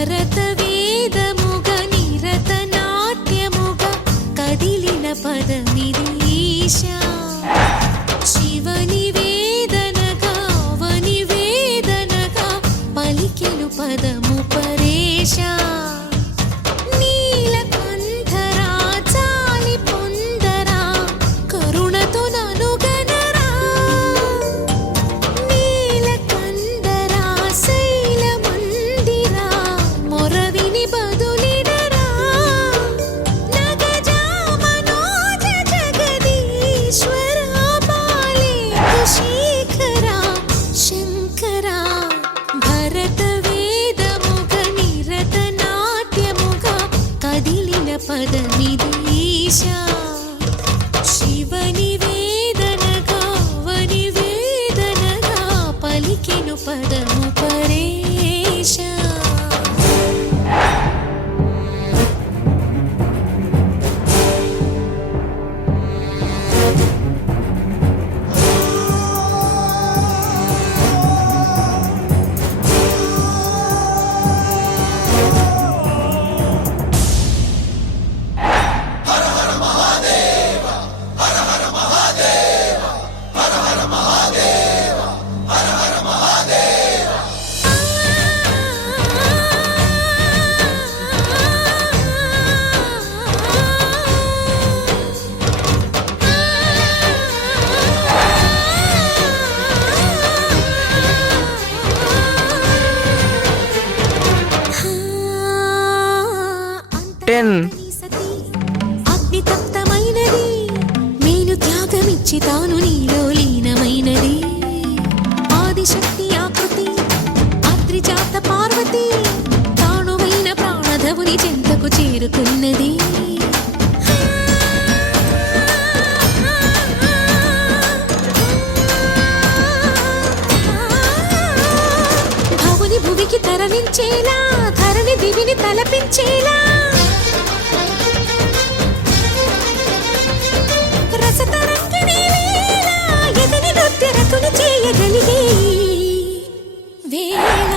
భరత వేదముగ నిరత నాట్యముగ కదిలిన పదమిది ఈశా శివని వేదనగా అవని వేదనగా పలికెను పదము పరేశా నీలకంఠరా చాలి పొందరా కరుణతో ననుగనరా నీలకందరా శైల మందిరా మొరవిని బదులిడరా నగజా మనోజ జగదీశ్వరా బాలేందు శేఖరా శంకరా భరత వేదముగ నిరత నాట్యముగ కదిలిన పదమిది ఈశా శివని వేదనగా అవని వేదనగా పలికెను పదము పరేశా అగ్నితప్తమైనది మేను త్యాగమిచ్చి తాను నీలో లీనమైనది ఆదిశక్తి ఆకృతి అద్రిజాత పార్వతి తానువైన ప్రాణధవుని చెంతకు చేరుకున్నది భవుని భువికి తరలించేలా ధరణి దివిని తలపించేలా రసతరంగిణి లీలా ఎదని నృత్యరతులు చేయగలిగే వేళ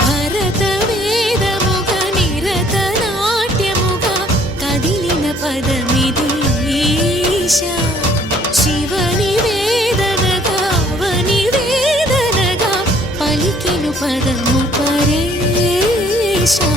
భరత వేదముగ నిరత నాట్యముగ కదిలిన పదమిది ఈశా శివని వేదనగా అవని వేదనగా పలికెను పదము పరేశా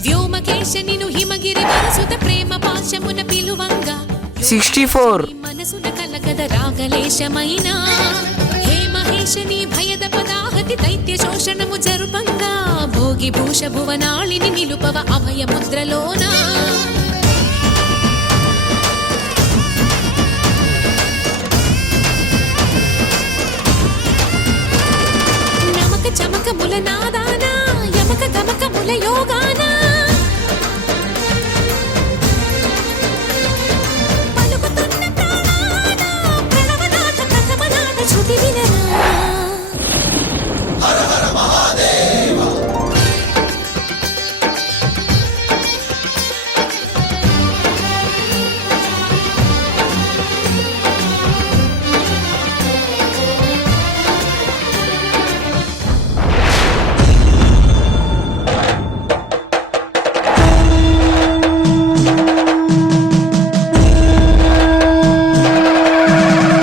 వ్యోమకేశనిను హిమగిరి వరసుత ప్రేమ పాశమున పిలువంగా 64 మనసున కలగద రాగలేశమైనా హే మహేశని భయద పదాహతి దైత్య శోషణము జరుపంగా భోగి భూష భువనాళిని నిలుపవ అభయ ముద్రలోన నమక చమక ముల నాదానా యమక గమక ముల యోగా